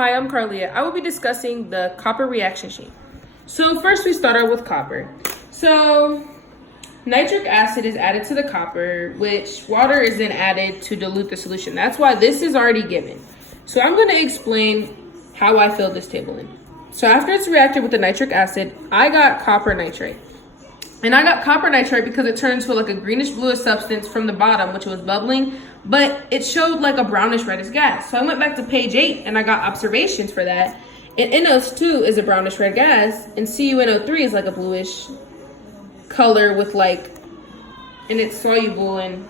Hi, I'm Carlia. I will be discussing the copper reaction sheet. So first we start out with copper. So nitric acid is added to the copper, which water is then added to dilute the solution. That's why this is already given. So I'm going to explain how I filled this table in. So after it's reacted with the nitric acid, I got copper nitrate. And I got copper nitrate because it turned into like a greenish bluish substance from the bottom, which was bubbling, but it showed like a brownish reddish gas. So I went back to page 8 and I got observations for that. And NO2 is a brownish red gas, and CuNO3 is like a bluish color with like, and it's soluble in,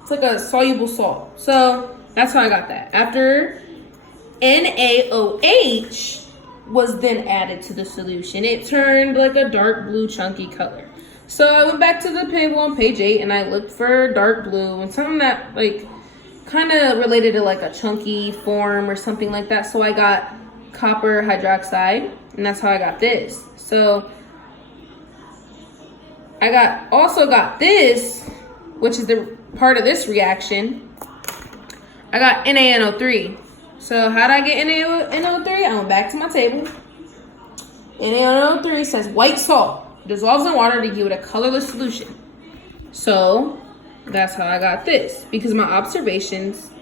it's like a soluble salt. So that's how I got that. After NaOH was then added to the solution, it turned like a dark blue chunky color. So I went back to the table on page 8 and I looked for dark blue and something that like kind of related to like a chunky form or something like that. So I got copper hydroxide, and that's how I got this. So I also got this, which is the part of this reaction. I got NaNO3. So how did I get NaNO3? I went back to my table. NaNO3 says white salt dissolves in water to give it a colorless solution. So that's how I got this, because my observations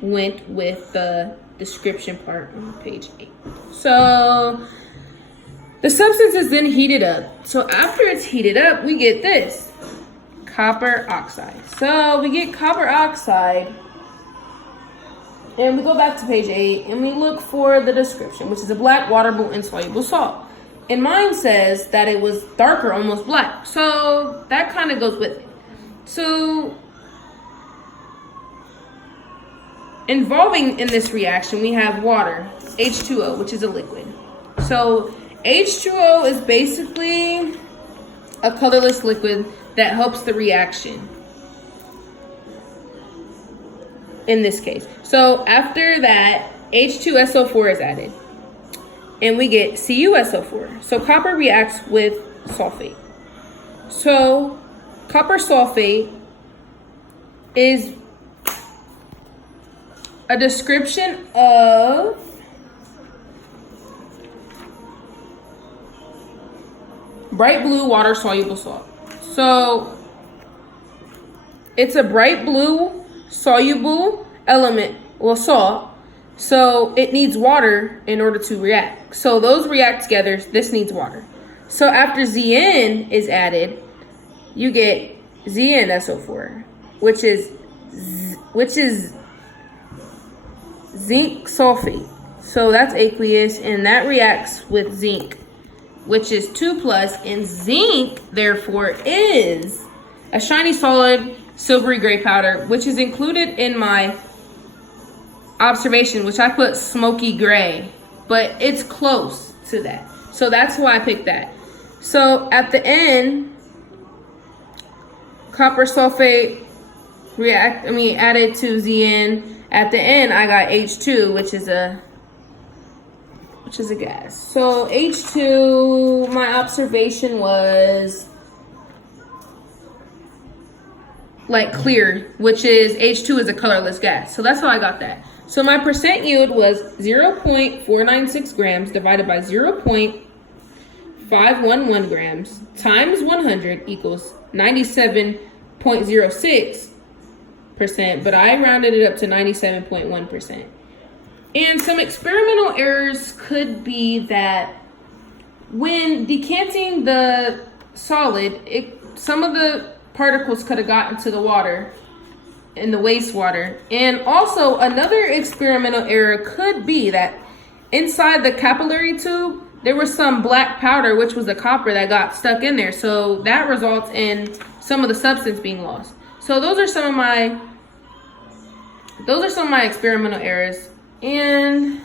went with the description part on page 8. So the substance is then heated up. So after it's heated up, we get this, copper oxide. So we get copper oxide, and we go back to page 8 and we look for the description, which is a black waterable insoluble salt. And mine says that it was darker, almost black. So that kind of goes with it. So involving in this reaction, we have water, H2O, which is a liquid. So H2O is basically a colorless liquid that helps the reaction in this case. So after that, H2SO4 is added, and we get CuSO4. So copper reacts with sulfate. So copper sulfate is a description of bright blue water soluble salt. So it's a bright blue soluble element, well, salt. So it needs water in order to react. So those react together. This needs water. So after Zn is added, you get ZnSO4, which is zinc sulfate. So that's aqueous, and that reacts with zinc, which is 2+, and zinc therefore is a shiny solid silvery gray powder, which is included in my observation, which I put smoky gray, but it's close to that. So that's why I picked that. So at the end, copper sulfate added to Zn. At the end, I got H2, which is a gas. So H2, my observation was like clear, which is H2 is a colorless gas. So that's how I got that. So my percent yield was 0.496 grams divided by 0.511 grams times 100 equals 97.06%, but I rounded it up to 97.1%. And some experimental errors could be that when decanting the solid, some of the particles could have gotten to the water in the wastewater. And also another experimental error could be that inside the capillary tube, there was some black powder, which was the copper that got stuck in there. So that results in some of the substance being lost. So those are some of my experimental errors. And